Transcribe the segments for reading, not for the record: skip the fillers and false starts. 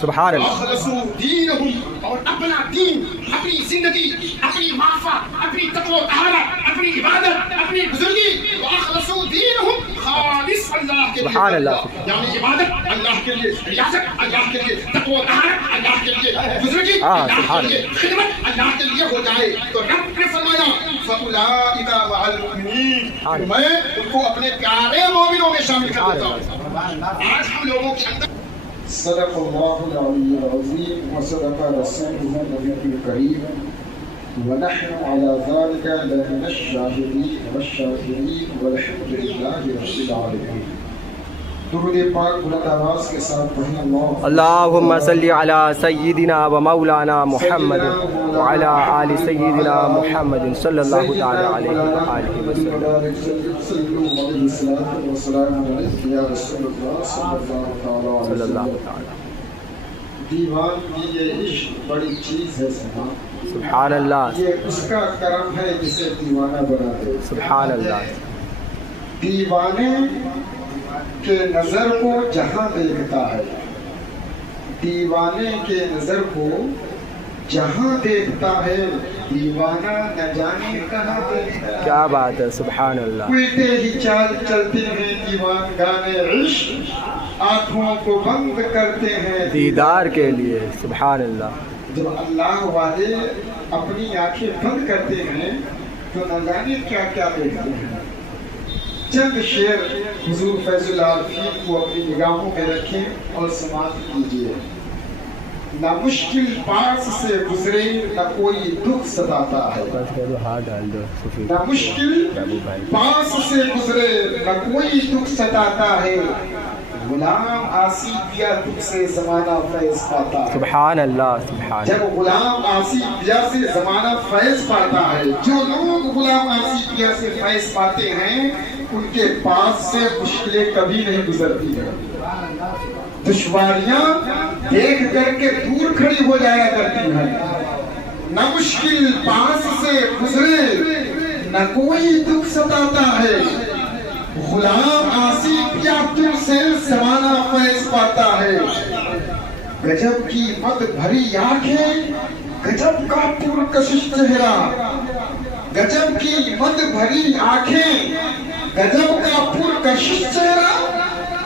سبحان اللہ. اخلصوا دینہم، اور اپنا دین، اپنی زندگی، اپنی معافہ، اپنی تقوی و طہارت، اپنی عبادت، اپنی بزرگی، واخلصوا دینہم خالص اللہ کے لیے. سبحان اللہ. یعنی عبادت اللہ کے لیے، ریاضت اللہ کے لیے، تقوی و طہارت اللہ کے لیے، بزرگی اللہ کے لیے، خدمت اللہ کے لیے ہو جائے. تو رب نے فرمایا فَأُولَٰئِكَ مَعَ الْمُؤْمِنِينَ، میں ان کو اپنے پیارے مومنوں میں شامل کر دیتا ہوں. آج ہم لوگوں کے اندر صدق اللہ العلی العظیم وصدق رسولہ النبی الکریم ونحن على ذلك لمن الشاهدين والشاکرین والحمد للہ رب العالمین. درود پاک بلند آواز کے ساتھ پڑھیں اللہم صلی علی سیدنا و مولانا محمد وعلی آل سیدنا محمد صلی اللہ تعالی علیہ وآلہ وسلم. صلی اللہ تعالی. دیوان کی یہ عشق بڑی چیز ہے سنا، سبحان اللہ. یہ اس کا کرم ہے جسے دیوانہ بنا دے. سبحان اللہ. دیوانے کے نظر کو جہاں دیکھتا ہے، دیوانے کے نظر کو جہاں دیکھتا ہے، دیوانہ نہ جانے کہاں دیکھتا ہے. کیا بات ہے. سبحان اللہ. الٹے ہی چال چلتے ہیں دیوان گانے عشق، آنکھوں کو بند کرتے ہیں دیدار کے لیے. سبحان اللہ. جب اللہ والے اپنی آنکھیں بند کرتے ہیں تو نہ جانے کیا کیا دیکھتے ہیں. چند شعر حضور فیض العارفین کو اپنی نگاہوں میں رکھیں اور سماعت کیجیے. نہ مشکل پاس سے گزرے نہ کوئی دکھ ستاتا ہے، نہ مشکل پاس سے گزرے نہ کوئی دکھ ستاتا ہے، غلام آسی پیا تجھ سے زمانہ فیض پاتا ہے. سبحان اللہ. سبحان. جب غلام آسی پیا سے زمانہ فیض پاتا ہے، جو لوگ غلام آسی پیا سے فیض پاتے ہیں ان کے پاس سے مشکلیں کبھی نہیں گزرتی ہیں. دشواریاں دیکھ کر کے دور کھڑی ہو جایا کرتی ہیں. نہ مشکل پاس سے گزرے نہ کوئی دکھ ستاتا ہے، غلام آسی پیا تم سے زمانہ فیض پاتا ہے. گجب کی مد بھری آنکھیں، گجب کا پرکشش چہرہ، گجب کی مد بھری آنکھیں، گجب کا پرکشش چہرہ،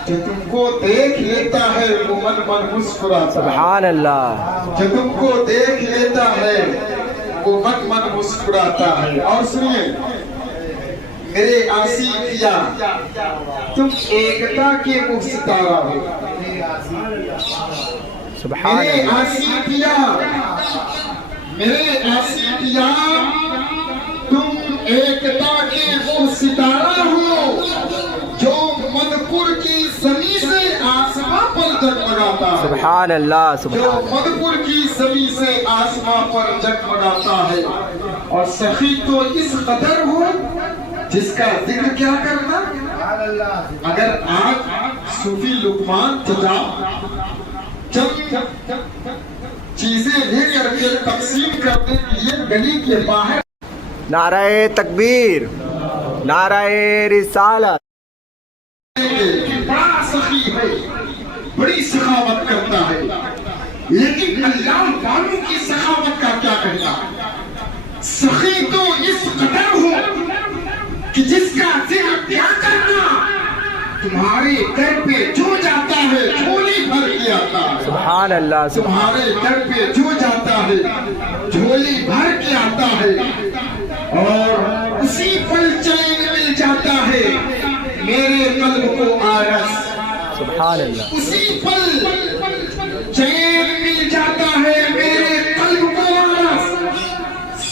جو تم کو دیکھ لیتا ہے وہ من من مسکراتا. سبحان اللہ. جو تم کو دیکھ لیتا ہے وہ من من مسکراتا ہے. اور سنیے میرے آسی پیا تم ایکتا کے وہ ستارہ ہو. سبحان میرے اللہ. آسی پیا، میرے آسی پیا تم ایکتا کے وہ ستارہ ہو جو مدپور کی زمین سے آسمان پر جگمگاتا ہے. سبحان اللہ. جو سبحان. مدپور کی زمین سے آسمان پر جگمگاتا ہے. اور سخی تو اس قدر ہو جس کا ذکر کیا کرنا. اگر آج صوفی لقمان چچا چند چیزیں لے کر کے تقسیم کرنے کے لیے گلی کے باہر نعرہ تکبیر، نعرہ رسالت. بڑا سخی ہے، بڑی سخاوت کرتا ہے، لیکن اللہ والوں کی سخاوت کا کیا کہنا. سخی تو اس قدر ہو کہ جس کا ذکر کیا کرنا، تمہارے در پہ جو جاتا ہے جھولی بھر کے آتا ہے. سبحان اللہ. تمہارے در پہ جو جاتا ہے جھولی بھر کے آتا ہے، اور اسی پل چین مل جاتا ہے میرے قلب کو آرس. سبحان اللہ. اسی پل چین مل جاتا ہے میرے قلب کو آرس.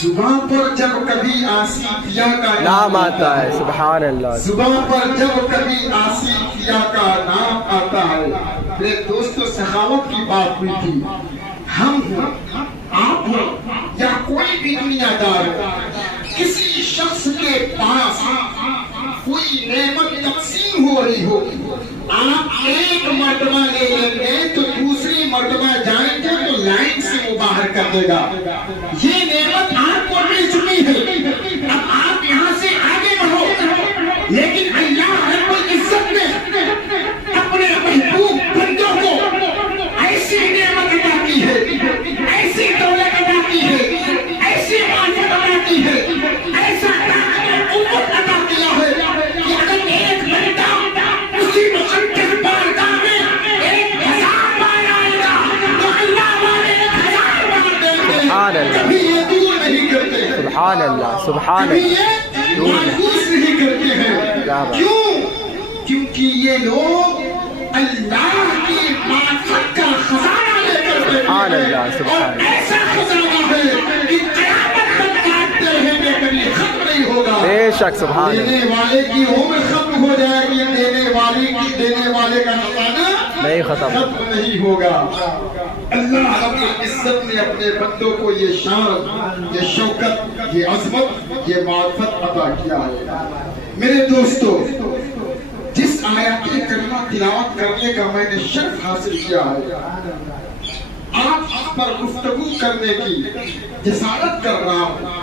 زباں پر جب کبھی آسی پیا کا نام آتا ہے. سبحان اللہ. زباں پر جب کبھی آسی پیا کا نام آتا ہے. میرے دوستو سخاوت کی بات ہوئی تھی. ہم ہوں، آپ ہوں، یا کوئی بھی دنیا دار ہو، کسی شخص کے پاس کوئی نعمت تقسیم ہو رہی ہو، آپ ایک مرتبہ لے لیں گے تو دوسری مرتبہ جائیں گے تو لائن سے وہ باہر کر دے گا. یہ نعمت آپ کو مل چکی ہے، اب آپ یہاں سے آگے بڑھو. لیکن اللہ رب العزت نے اپنے محبوب بندوں کو ایسی نعمت سبحان اللہ سبحان کبھی اللہ. یہ مایوس نہیں کرتے ہیں. کیا بات. کیوں؟ کیونکہ یہ لوگ اللہ کی معرفت کا خزانہ لے کر کے سبحان اللہ سبحان اور اللہ. ایسا خزانہ ہے کہ قیامت تک کاٹتے رہیں گے کبھی ختم نہیں ہوگا. بے شک سبحان اللہ. دینے والے کی عمر ختم ہو جائے گی, دینے والے کا خزانہ نہیں ختم. ختم نہیں ہوگا. اللہ رب العزت نے اپنے بندوں کو یہ شان, یہ شوکت, یہ عظمت, یہ معرفت عطا کیا ہے. میرے دوستو, جس آیات کریمہ تلاوت کرنے کا میں نے شرف حاصل کیا ہے, آج اس پر گفتگو کرنے کی جسارت کر رہا ہوں.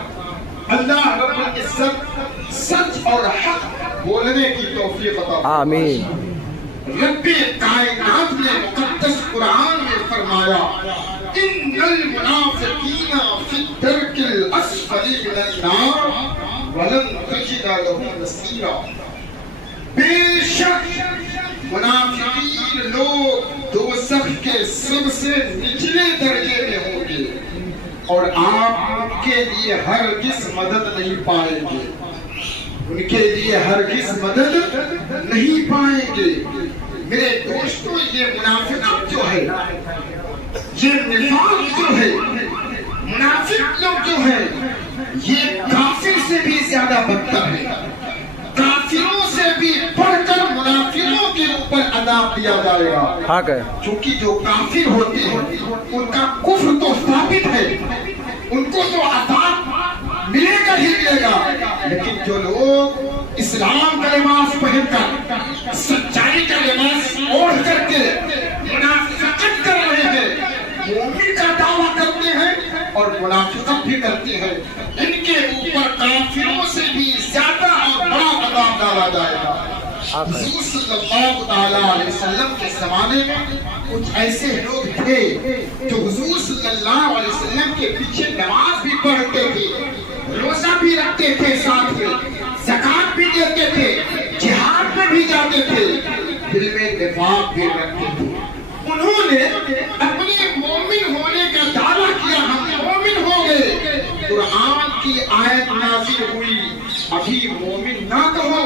اللہ رب العزت سچ اور حق بولنے کی توفیق عطا فرمائے. آمین. رب کائنات نے مقدس قرآن میں فرمایا, ان المنافقین فی الدرک الاسفل من النار ولن تجد لهم نصیرا. بے شک منافقین لوگ دوزخ کے سب سے نچلے درجے میں ہوں گے اور آپ ان کے لیے ہرگز مدد نہیں پائیں گے. ان کے لیے ہرگز مدد نہیں پائیں گے. میرے دوستو, یہ منافقت جو ہے, یہ نفاق جو ہے, منافق لوگ جو ہے, یہ کافر سے بھی زیادہ بدتر ہے. کافروں سے بھی بڑھ کر منافقوں کے اوپر عذاب دیا جائے گا. حق ہے. چونکہ جو کافر ہوتے ہیں ان کا کفر تو ثابت ہے, ان کو تو عذاب ملے گا ہی ملے گا. لیکن جو لوگ اسلام کا لباس پہن کر, سچائی کا لباس اوڑھ کر کے منافقت کر رہے ہیں, مومن کا دعویٰ کرتے ہیں اور منافقت بھی کرتے ہیں, ان کے اوپر کافروں سے بھی زیادہ اور بڑا عذاب ڈالا جائے گا. حضور صلی اللہ تعالیٰ علیہ وسلم کے زمانے میں کچھ ایسے لوگ تھے جو حضور صلی اللہ علیہ وسلم کے پیچھے نماز بھی پڑھتے تھے, روزہ بھی رکھتے تھے, ساتھ میں زکات بھی دیتے تھے, جہاد میں بھی جاتے تھے, دل میں نفاق بھی رکھتے تھے. انہوں نے اپنے مومن ہونے کا دعویٰ کیا, ہم مومن ہو گئے. قرآن کی آیت نازل ہوئی, ابھی مومن نہ کہو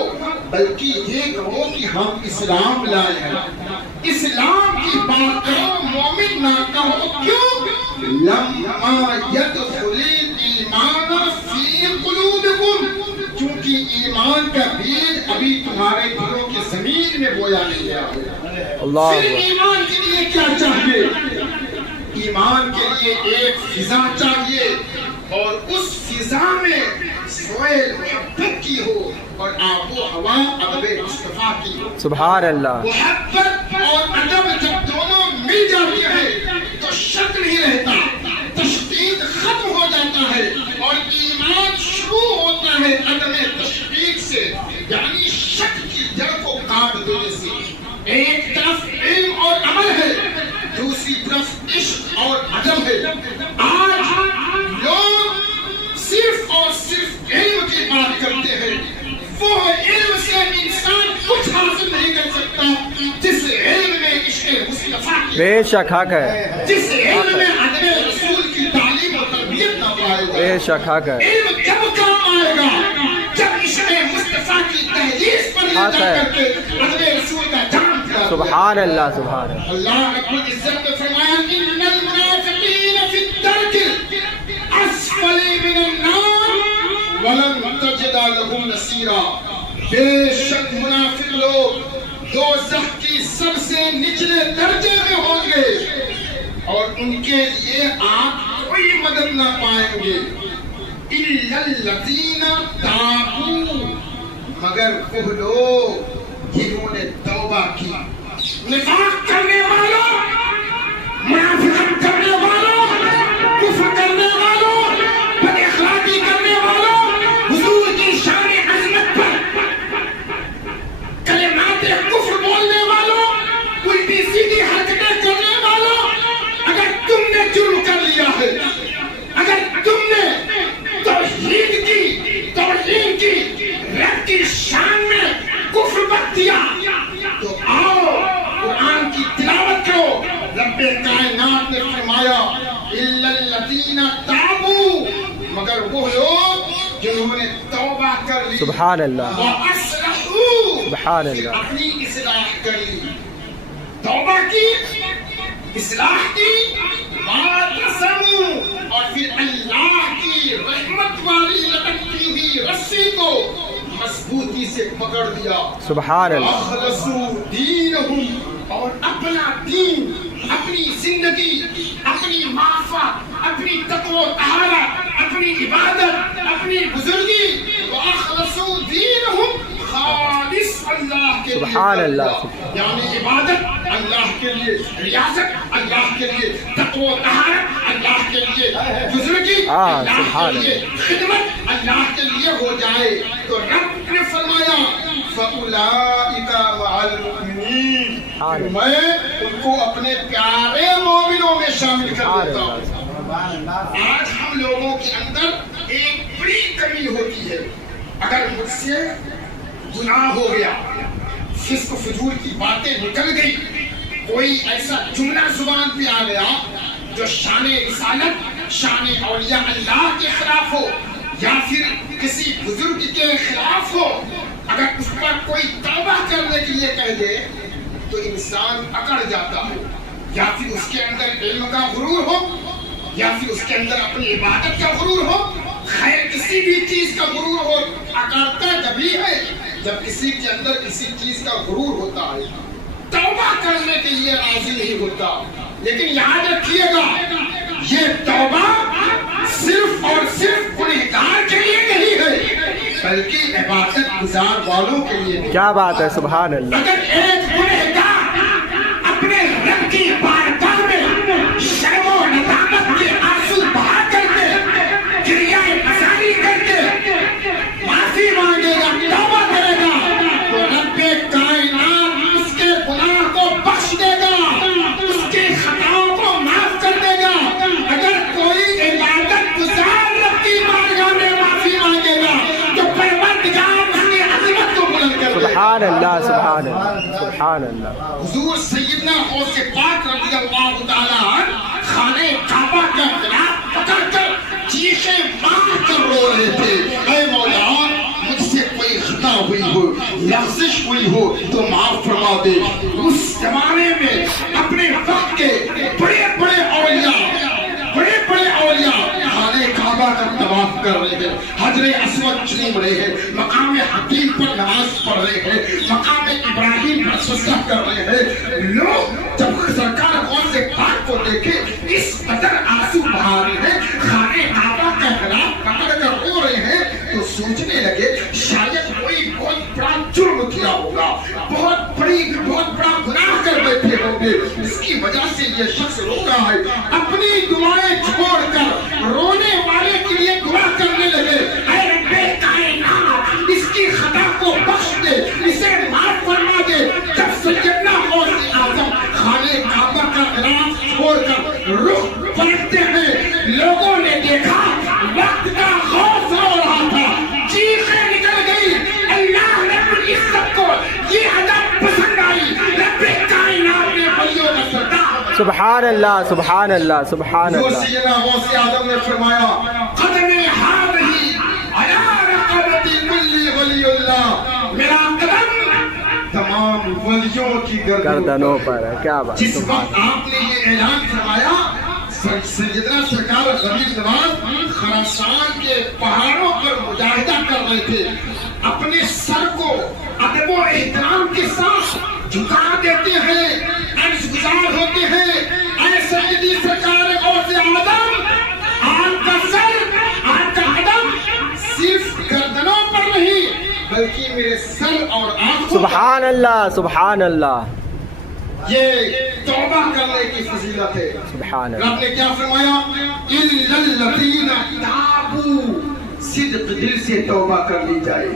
بلکہ یہ کہو کہ ہم اسلام لائے ہیں. اسلام کی بات کرو, مومن نہ کہو. کیوں؟ لما يدخل الایمان فی قلوبکم, چونکہ ایمان کا بیج ابھی تمہارے دلوں کی زمین میں بویا نہیں گیا. اللہ پھر ایمان کے لیے کیا چاہیے؟ ایمان کے لیے ایک فضا چاہیے, اور اس فضا میں سوئل محبت کی ہو اور آب و ہوا ادب مصطفیٰ کی ہو. سبحان اللہ. محبت اور ادب جب دونوں مل جاتی ہے تو شک نہیں رہتا, تشدید ختم ہو جاتا ہے اور ایمان شروع ہوتا ہے عدم تشدید سے, یعنی شک کی جڑ کو کاٹ دینے سے. ایک طرف علم اور عمل ہے, دوسری طرف عشق اور ادب ہے. آج لوگ صرف اور صرف علم کی بات کرتے ہیں. وہ علم سے انسان کچھ حاصل نہیں کر سکتا جس علم میں عشق مصطفیٰ کی, بے شک حق ہے. جس علم میں ادب رسول کی تعلیم و تربیت نہ پائے گا. بے شک حق ہے. علم جب کام آئے گا جب عشق مصطفیٰ کی تحریف پر لے جا کر کے ادب رسول کا جام پھیلا. سبحان اللہ سبحان اللہ. اللہ رب العزت نے فرمایا, ان المنافقین فی الدرک الاسفل من النار ولن تجد لهم نصیرا. بے شک منافق لوگ دوزخ کی سب سے نچلے درجے میں ہوں گے اور ان کے لیے آپ کوئی مدد نہ پائیں گے. الا الذین تابوا, مگر وہ لوگ جنہوں نے توبہ کی. نفاق کرنے والوں, منافقت کرنے والوں, کفر کرنے والوں, بد اخلاقی کرنے والوں, حضور کی شان عظمت پر کلمات کفر بولنے والوں, الٹی سیدھی حرکتیں کرنے والوں, اگر تم نے جرم کر لیا ہے, اگر تم نے توحید کی, توہین کی, رب کی شان میں کفر بک دیا تو آؤ قرآن کی تلاوت کرو. رب کائنات نے فرمایا الا الذین تابوا, مگر وہ لوگ جنہوں نے توبہ کر لی سبحان اللہ وَأَصْلَحُوا سبحان پھر اللہ اپنی اصلاح کر لی توبہ کی اصلاح کی وَاعْتَصَمُوا اور پھر اللہ کی رحمت والی لٹکتی ہوئی رسی کو مضبوطی سے پکڑ لیا سبحان اللہ اخلصوا دینہم اور اپنا دین اپنی زندگی اپنی معافت اپنی تقوی و طہارت اپنی عبادت اپنی بزرگی واخلصوا دینہم خالص اللہ کے لیے سبحان اللہ یعنی عبادت اللہ کے لیے ریاضت اللہ کے لیے تقوی و طہارت اللہ کے لیے بزرگی اللہ کے لیے خدمت اللہ کے لیے ہو جائے تو رب نے فرمایا فَأُولَئِكَ مَعَ الْمُؤْمِنِينَ میں ان کو اپنے پیارے مومنوں میں شامل کر دیتا ہوں آج ہم لوگوں کے اندر ایک بڑی کمی ہوتی ہے اگر مجھ سے گناہ ہو گیا فسق و فجور کی باتیں نکل گئی کوئی ایسا جملہ زبان پہ آ گیا جو شان رسالت شان اولیاء اللہ کے خلاف ہو یا پھر کسی بزرگ کے خلاف ہو اگر اس پر کوئی توبہ کرنے کے لیے کہہ دے تو انسان اکڑ جاتا ہے یا پھر اس کے اندر علم کا غرور ہو یا پھر اس کے اندر اپنی عبادت کا غرور ہو خیر کسی بھی چیز کا غرور ہو اکڑتا جبھی ہے جب کسی کے اندر کسی چیز کا غرور ہوتا ہے توبہ کرنے کے لیے راضی نہیں ہوتا لیکن یاد رکھیے گا یہ توبہ صرف اور صرف گنہگار کے لیے نہیں ہے بلکہ عبادت گزار والوں کے لیے بھی کیا بات ہے سبحان اللہ اگر ایک گنہگار اپنے رب کی بارگاہ میں شرم و ندامت کے آنسو بہا کر کے گریہ پساری کر کے معافی مانگے گا توبہ کرے گا تو رب کائنات اس کے گناہ کو بخش دے گا اس کی خطاؤں کو معاف کر دے گا اگر کوئی عبادت گزار رب کی بارگاہ میں معافی مانگے گا تو پروردگار اس کی عظمت کو بلند کر دے گا سبحان اللہ سبحان اللہ سبحان اللہ حضور سیدنا غوث پاک رضی اللہ تعالیٰ عنہ خانہ کعبہ کا خلاف پکڑ کر چیخیں مار کر رو رہے تھے اے مولا مجھ سے کوئی خطا ہوئی ہو لغزش ہوئی ہو تو معاف فرما دے اس زمانے میں اپنے وقت کے بڑے بڑے اولیاء خانہ کعبہ کا طواف کر رہے ہیں حجر اسود چوم رہے ہیں مقام حکیم پر نماز پڑھ رہے ہیں مقام ابراہیم پر سجدہ کر رہے ہیں لوگ جب سرکار غوث پاک کو دیکھے اس قدر آنسو بہا رہے ہیں خانہ کعبہ کا خلاف پکڑ کر رو رہے ہیں تو سوچنے لگے شاید کوئی بہت بڑا جرم کیا ہوگا بہت بڑا گناہ کر بیٹھے ہوں گے اس کی وجہ سے یہ شخص رو رہا ہے اپنی دعائیں چھوڑ کر رونے والے کے لیے دعا کرنے لگے اے رب کائنات اس کی خطا کو بخش دے اسے معاف فرما دے جب سیدنا غوث اعظم خانہ کعبہ کا خلاف چھوڑ کر رخ پلٹتے ہیں لوگوں نے دیکھا وقت کا غوث ہو رہا تھا چیخیں نکل گئی اللہ رب العزت کو یہ عذاب پسند آئی رب کائنات نے بلیوں کا سردار سبحان اللہ سبحان اللہ سبحان جو اللہ سیدنا غوث اعظم نے فرمایا قدم ہاتھی علی رقبت کل ولی اللہ میرا قدم تمام ولیوں کی گردنوں پر ہے کیا بات جس وقت آپ نے یہ اعلان فرمایا سیدنا سرکار غریب نواز خراسان کے پہاڑوں پر مجاہدہ کر رہے تھے اپنے سر کو ادب و احترام کے ساتھ جھکا دیتے ہیں عرض گزار ہوتے ہیں اے سیدی سرکار غوث اعظم آپ کا سر آپ کا قدم صرف گردنوں پر نہیں بلکہ میرے سر اور آنکھوں سبحان اللہ سبحان اللہ یہ توبہ کرنے کی فضیلت ہے سبحان اللہ رب نے کیا فرمایا اِلَّا الَّذِينَ تَابُوا صدق دل سے توبہ کر لی جائے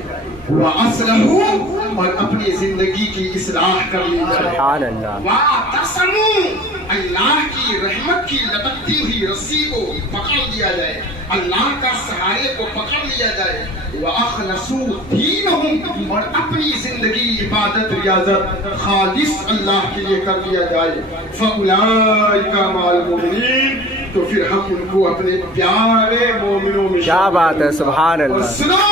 وَأَصْلَحُوا اور اپنی زندگی کی اصلاح کر لی جائے سبحان اللہ وَاعْتَصَمُوا اللہ کی رحمت کی لٹکتی ہوئی رسی کو پکڑ لیا جائے اللہ کا سہارے کو پکڑ لیا جائے وَأَخْلَصُوا دِينَهُمْ اور اپنی زندگی عبادت ریاضت خالص اللہ کے لیے کر لیا جائے فَأُولَئِكَ مَعَ الْمُؤْمِنِينَ تو پھر ہم ان کو اپنے پیارے مومنوں میں کیا بات ہے، سبحان اور اللہ. سنو،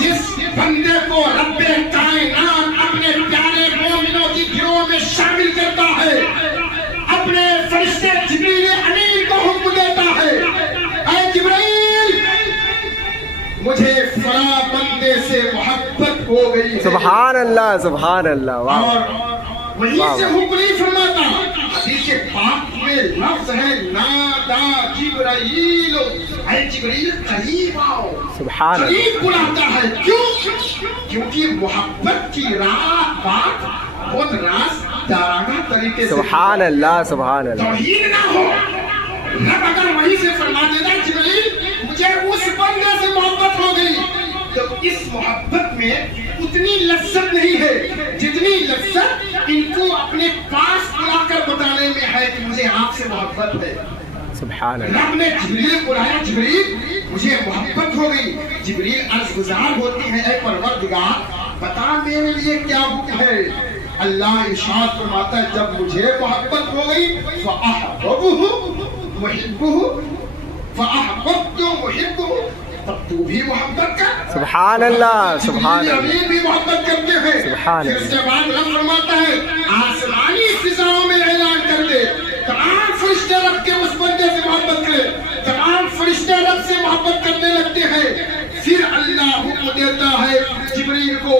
جس بندے کو رب کائنات اپنے پیارے مومنوں کی گروہ میں شامل کرتا ہے، اپنے فرشتے جبریل امین کو حکم دیتا ہے، اے جبریل مجھے فلاں بندے سے محبت ہو گئی ہے، سبحان اللہ، سبحان اللہ. واہ اور وہیں واہ سے حکم نہیں فرماتا. حدیث پاک میں لفظ ہے نادا جبرائیل، اے جبریل قریب آؤ، سبحان اللہ. قریب بلاتا ہے. کیوں؟ کیونکہ محبت کی بات بہت راز دارانہ طریقے سے سبحان اللہ، سبحان اللہ. توہین نہ ہو. رب اگر وہیں سے فرما دیتا جبریل مجھے اس بندے سے محبت ہو گئی، تو اس محبت میں اتنی لذت نہیں ہے جتنی لذت ان کو اپنے پاس بلا کر بتانے میں ہے کہ مجھے آپ سے محبت ہے. سبحان اللہ. رب نے جبریل بلایا، جبریل مجھے محبت ہو گئی. جبریل عرض گزار ہوتی ہے، اے پروردگار بتا میرے لیے کیا حکم ہے. اللہ ارشاد فرماتا ہے جب مجھے محبت ہو گئی فأحببه محبه فأحببته محبه، تب تو بھی محبت کر. سبحان اللہ، سبحان اللہ. امین بھی محبت کرتے ہیں. سبحان پھر اس کے بعد رب فرماتا ہے آسمانی فضاؤں میں اعلان کر دے تمام فرشتے رب کے اس بندے سے محبت کرے. تمام فرشتے رب سے محبت کرنے لگتے ہیں. پھر اللہ حکم دیتا ہے جبریل کو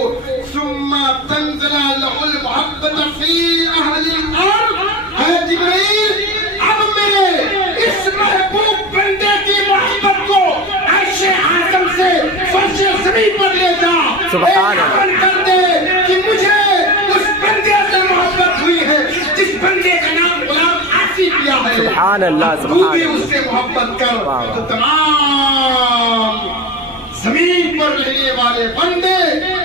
ثم تنزل له المحبت فی اہل الارض. اے جبریل اب میرے اس محبوب بندے کی محبت کو عرش اعظم سے فرش زمین پر لے جا. سبحان اللہ. اعلان کر دے کہ مجھے اس بندے سے محبت ہوئی ہے جس بندے کا نام غلام عاصی کیا ہے. سبحان اللہ، تو سبحان بھی اللہ. اس سے محبت کر. واہ واہ. تو تمام زمین پر رہنے والے بندے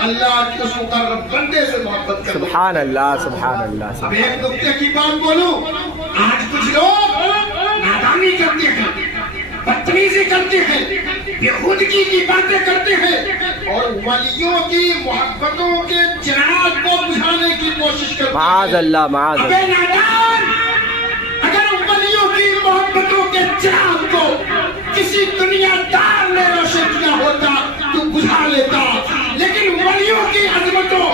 اللہ کے اس مقرب بندے سے محبت کرتے ہیں. سبحان اللہ، سبحان اللہ. اب ایک نقطے کی بات بولوں. آج کچھ لوگ نادانی کرتے ہیں، بدتمیزی کرتے ہیں، بے خودگی کی باتیں کرتے ہیں اور ولیوں کی محبتوں کے چراغ کو بجھانے کی کوشش کرتے ہیں. معاذ اللہ، معاذ ابے اللہ. نادان، اگر ولیوں کی محبتوں کے چراغ کو کسی دنیا دار نے روشن کیا ہوتا تو بجھا لیتا، لیکن ولیوں کی عظمتوں،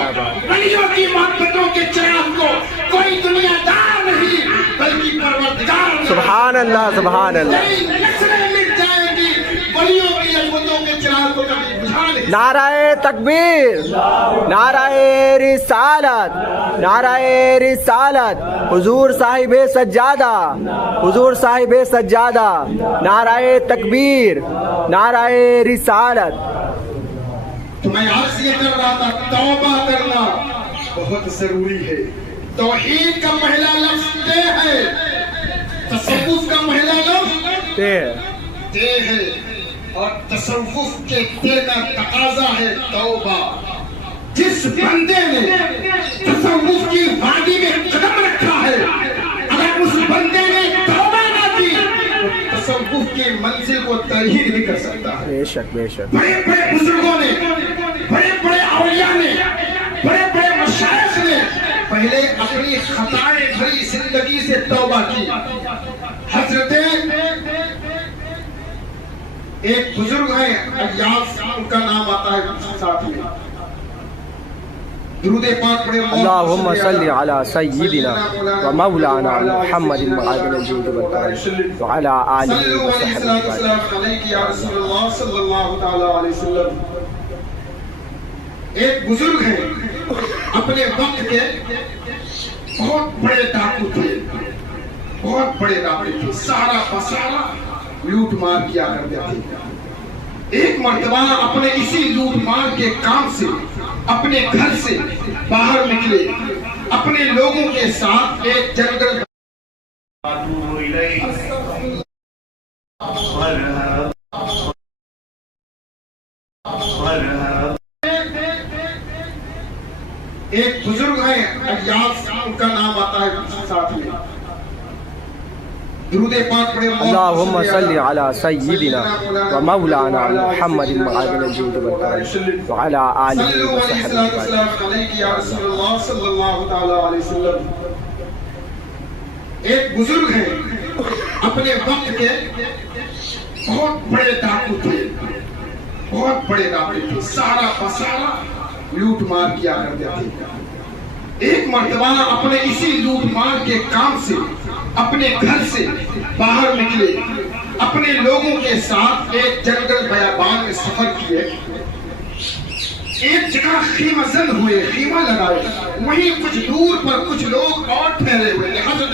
ولیوں کی محبتوں کے چراغ کو کوئی دنیا دار نہیں بلکہ پروردگار نے. سبحان اللہ، سبحان اللہ. کئی نسلیں مٹ جائیں گی ولیوں کی عظمتوں کے چراغ کو کبھی بجھا نہیں. نعرہ تکبیر، نعرہ رسالت، نعرہ رسالت. حضور صاحب سجادہ، حضور صاحب سجادہ. نعرہ تکبیر، نعرہ رسالت. تو میں عرض یہ کر رہا تھا توبہ کرنا بہت ضروری ہے. توحید کا پہلا لفظ تے ہے، تصوف کا پہلا لفظ تے ہے، اور تصوف کے تے کا تقاضا ہے توبہ. جس بندے نے تصوف کی وادی میں قدم رکھا ہے، اگر اس بندے نے توبہ نہ کی تو تصوف کی منزل کو طے ہی نہیں کر سکتا ہے. بے شک، بے شک. بڑے بڑے بزرگوں نے، بڑے بڑے اولیاء نے، بڑے بڑے مشائخ نے پہلے اپنی خطائیں بھری زندگی سے توبہ کی. حضرت ایک بزرگ ہے ایاز، ان کا نام آتا ہے ساتھ میں. درود پاک پڑھے. اللہم صلی علی سیدنا و مولانا محمد معادن الجود والکرم وعلی آلہ وصحبہ اجمعین. ایک بزرگ ہیں اپنے وقت کے بہت بڑے ڈاکو تھے، بہت بڑے ڈاکو تھے. سارا پسارا لوٹ مار کیا کرتے تھے. ایک مرتبہ اپنے اسی لوٹ مار کے کام سے اپنے گھر سے باہر نکلے، اپنے لوگوں کے ساتھ ایک جنگل ایک بزرگ ہے ایاز، ان کا نام آتا ہے ساتھ میں. درود پاک پڑھے. اللہم صلی علی سیدنا و مولانا محمد معادن الجود والکرم وعلی آلہ وصحبہ اجمعین. ایک بزرگ ہیں اپنے وقت کے بہت بڑے ڈاکو تھے، بہت بڑے ڈاکو تھے، سارا بسارا لوٹ مار کیا کرتے تھے۔ ایک مرتبہ اپنے اسی لوٹ مار کے کام سے اپنے گھر سے باہر نکلے، اپنے لوگوں کے ساتھ ایک جنگل بیابان میں سفر کیے، ایک جگہ خیمہ زن ہوئے، خیمہ لگائے، وہیں کچھ دور پر کچھ لوگ اور ٹھہرے ہوئے تھے، حضرت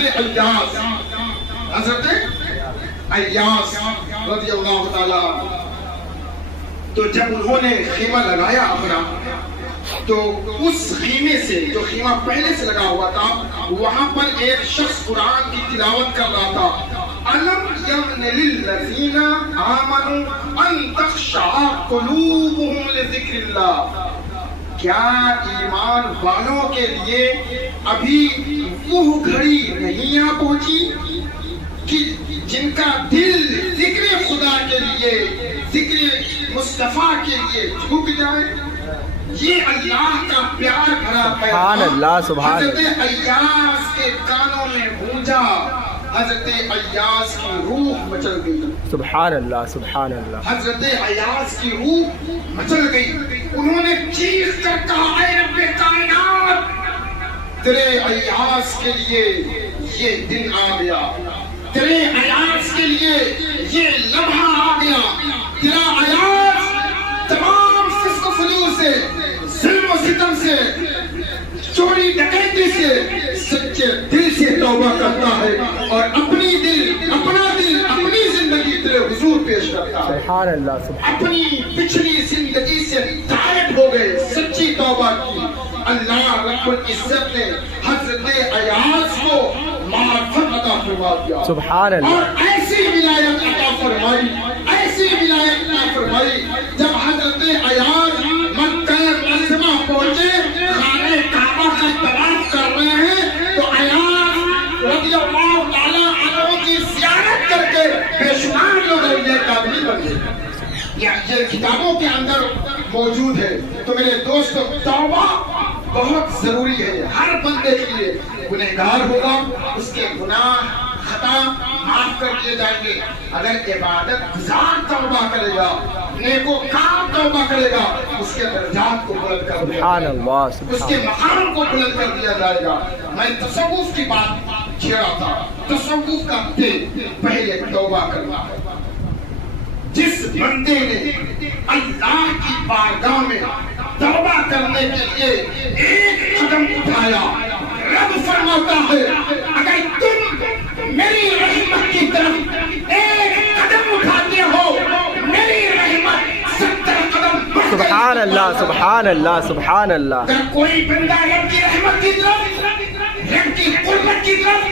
ایاس رضی اللہ تعالی۔ تو جب انہوں نے خیمہ لگایا اپنا، تو اس خیمے سے، جو خیمہ پہلے سے لگا ہوا تھا، وہاں پر ایک شخص قرآن کی تلاوت کر رہا تھا، أَلَمْ يَأْنِ لِلَّذِينَ آمَنُوا أَن تَخْشَعَ قُلُوبُهُمْ لِذِكْرِ اللَّهِ، کیا ایمان والوں کے لیے ابھی وہ گھڑی نہیں آ پہنچی کہ جن کا دل ذکر خدا کے لیے، ذکر مصطفیٰ کے لیے جھک جائے؟ یہ اللہ کا پیار بھرا پیغام سبحان اللہ، سبحان حضرت ایاس کے کانوں میں گونجا، حضرت ایاس کی روح مچل گئی، سبحان اللہ، سبحان اللہ، حضرت ایاس کی روح مچل گئی۔ انہوں نے چیخ کر کہا، اے رب کائنات، تیرے ایاس کے لیے یہ دن آ گیا، تیرے ایاس کے لیے یہ لمحہ آ گیا، تیرا ایاس تمام فسق و فجور سے، ظلم و ستم سے، چوری ڈکیتی سے سچے دل سے توبہ کرتا ہے اور اپنا دل اپنی زندگی تیرے حضور پیش کرتا ہے، سبحان اللہ، سبحان اپنی پچھلی زندگی سے تائب ہو گئے، سچی توبہ کی۔ اللہ رب العزت نے حضرت ایاس کو معرفت عطا فرما دیا، سبحان اللہ، اور ایسی ولایت عطا فرمائی، ایسی ولایت عطا فرمائی، جب حضرت ایاس مکہ معظمہ پہنچے، خانہ کعبہ کا طواف کر رہے ہیں، تو ایاس رضی اللہ تعالیٰ عنہ کی زیارت کر کے بے شمار لوگ اولیاء کاملین بن گئے۔ یہ کتابوں کے اندر موجود ہے۔ تو میرے دوستو، توبہ بہت ضروری ہے ہر بندے کے لیے۔ گنہگار ہوگا، اس کے گناہ خطا معاف کر دیے جائیں گے۔ اگر عبادت گزار توبہ کرے گا، نیکوکار توبہ کرے گا، اس کے درجات کو بلند کر دیا سبحان جائے گا، اللہ، اس کے مقام کو بلند کر دیا جائے گا۔ میں تصوف کی بات چھیڑا تھا، تصوف کا دل پہلے توبہ کرنا ہے۔ جس بندے نے اللہ کی بارگاہ میں توبہ کرنے کے لیے ایک قدم اٹھایا، رب فرماتا ہے اگر تم میری رحمت کی طرف ایک قدم اٹھاتے ہو، میری رحمت 70 قدم بڑھ گئی۔ سبحان اللہ، سبحان اللہ، سبحان اللہ، اگر کوئی بندہ رب کی رحمت کی طرف، رب کی قربت کی طرف،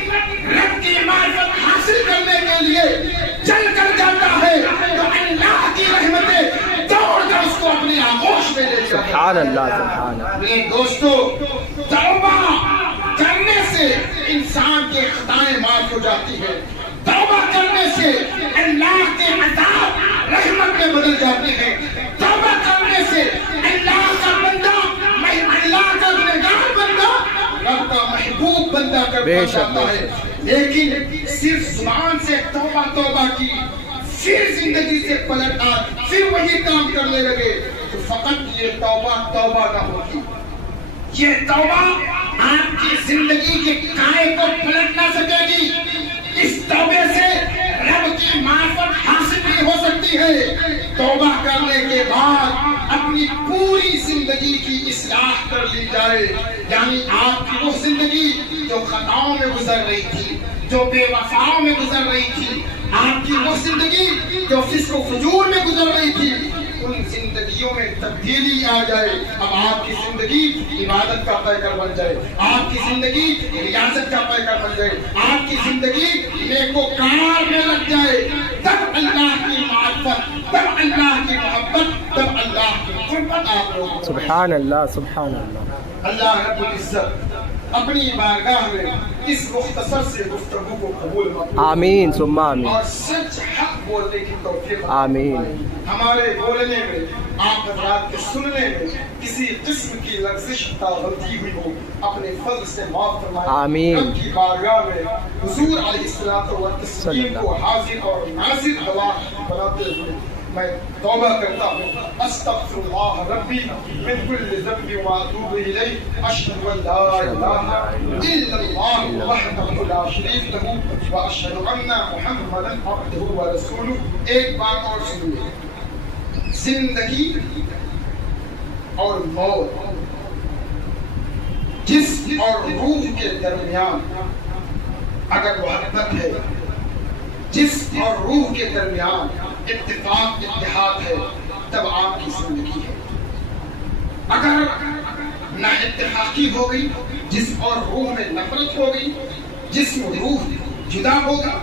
رب کی معرفت حاصل کرنے کے لیے چل کر جاتا ہے، تو اللہ کی رحمتیں دوڑ کر اس کو اپنی آغوش میں لے جاتی ہیں۔ سبحان اللہ، سبحان اللہ، میرے دوستو، توبہ کرنے سے انسان کے خطائیں معاف ہو جاتی ہیں، توبہ کرنے سے اللہ کے عذاب رحمت میں بدل جاتے ہیں، توبہ کرنے سے اللہ کا بندہ، اللہ کا گنہگار بندہ رب کا محبوب بندہ کر جاتا ہے۔ لیکن صرف زبان سے توبہ توبہ کی، پھر زندگی سے پلٹ آ، پھر وہی کام کرنے لگے، تو فقط یہ توبہ توبہ نہ ہوگی۔ یہ توبہ آپ کی زندگی کے کائے کو پلٹ نہ سکے گی۔ اس توبے سے رب کی معرفت حاصل بھی ہو سکتی ہے۔ توبہ کرنے کے بعد اپنی پوری زندگی کی اصلاح کر لی جائے، یعنی آپ کی وہ زندگی جو خطاؤں میں گزر رہی تھی، جو بے وفاؤں میں گزر رہی تھی، آپ کی وہ زندگی جو فسق و فجور میں گزر رہی تھی، ان زندگیوں میں تبدیلی آ جائے۔ اب آپ کی زندگی عبادت کا پیکر بن جائے، آپ کی زندگی ریاضت کا پیکر بن جائے، آپ کی زندگی نیکوکار میں لگ جائے، تب اللہ کی معرفت، تب اللہ کی محبت، تب اللہ کی قربت آپ لوگوں کو۔ سبحان اللہ، سبحان اللہ، اللہ رب العزت اپنی بارگاہ میں اس مختصر سے گفتگو کو قبول مقبول آمین ثم آمین، اور سچ حق بولنے کی توفیق آمین، ہمارے بولنے میں آپ حضرات کے سننے میں کسی قسم کی لغزش تا غلطی ہوئی ہو اپنے فضل سے معاف فرمائے. آمین. رب کی بارگاہ میں حضور علیہ الصلوۃ والتسلیم کو حاضر اور ناظر گواہ بناتے ہوئے میں توبہ کرتا ہوں. استغفر اللہ ربی من کل ذنب واتوب الیہ. اشہد ان لا الہ الا اللہ وحدہ لا شریک لہ واشہد ان محمدا عبدہ ورسولہ. ایک بات اور سنیے، زندگی اور موت، جسم اور روح کے درمیان اگر محبت ہے، جسم اور روح کے درمیان اتفاق اتحاد ہے، تب آپ کی زندگی ہے. اگر نہ اتفاقی ہو گئی، جسم اور روح میں نفرت ہو گئی، جسم اور روح جدا ہوگا،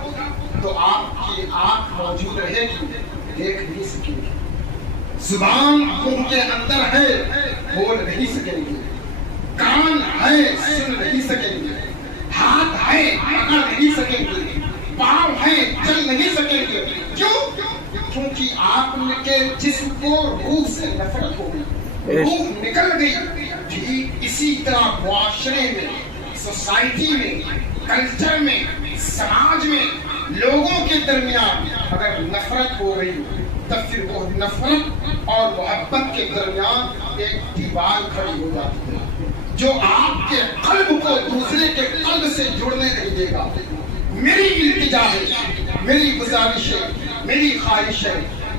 تو آپ کی آنکھ موجود رہے گی، دیکھ نہیں سکے گی. زبان منہ کے اندر ہے، بول نہیں سکیں گے. کان ہے، سن نہیں سکیں گے. ہاتھ ہے، پکڑ نہیں سکیں گے. پاؤں ہے، چل نہیں سکیں گے. کیوں؟ کیونکہ آپ کے جسم کو روح سے نفرت ہو گئی، روح نکل گئی. ٹھیک اسی طرح معاشرے میں، سوسائٹی میں، کلچر میں، سماج میں لوگوں کے درمیان اگر نفرت ہو گئی، تب پھر وہ نفرت اور محبت کے درمیان ایک دیوار کھڑی ہو جاتی ہے جو آپ کے قلب کو دوسرے کے قلب سے جڑنے نہیں دے گا. میری التجا ہے، میری گزارش ہے، میری خواہش ہے،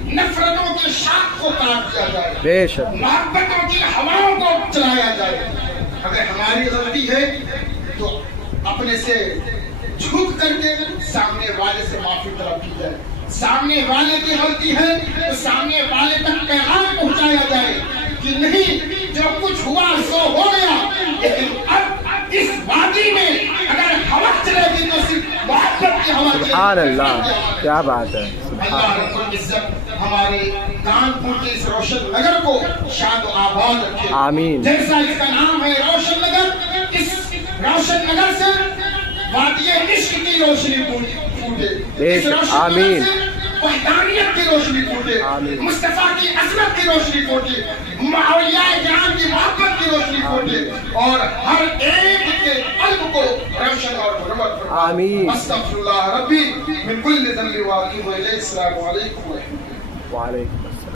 نفرتوں کے شاخ کو کاٹ دیا جائے، بے شک محبتوں کی ہواؤں کو چلایا جائے. اگر ہماری غلطی ہے تو اپنے سے جھک کر کے سامنے والے سے معافی طلب کی جائے. سامنے والے کی غلطی ہے تو سامنے والے تک پیغام پہنچایا جائے کہ نہیں، جو کچھ ہوا سو ہو گیا، لیکن اب اس وادی میں اگر ہوا چلے گی تو صرف محبت کی ہوا چلے گی. سبحان اللہ، کیا بات ہے. اللہ رب العزت ہمارے کانپور کے اس روشن نگر کو شاد و آباد رکھے. آمین. جیسا اس کا نام ہے روشن نگر، اس روشن نگر سے وادی عشق کی روشنی پھوٹے، اس روشن نگر سے وحدانیت کی روشنی پھوٹے، مصطفیٰ کی عظمت کی روشنی پھوٹے، اولیاء کرام کی محبت کی روشنی پھوٹے، اور ہر ایک کے قلب کو روشن اور منور فرمائے. آمین. استغفر اللہ ربی من کل ذنب واتوب الیہ. السلام علیکم ورحمۃ اللہ. وعلیکم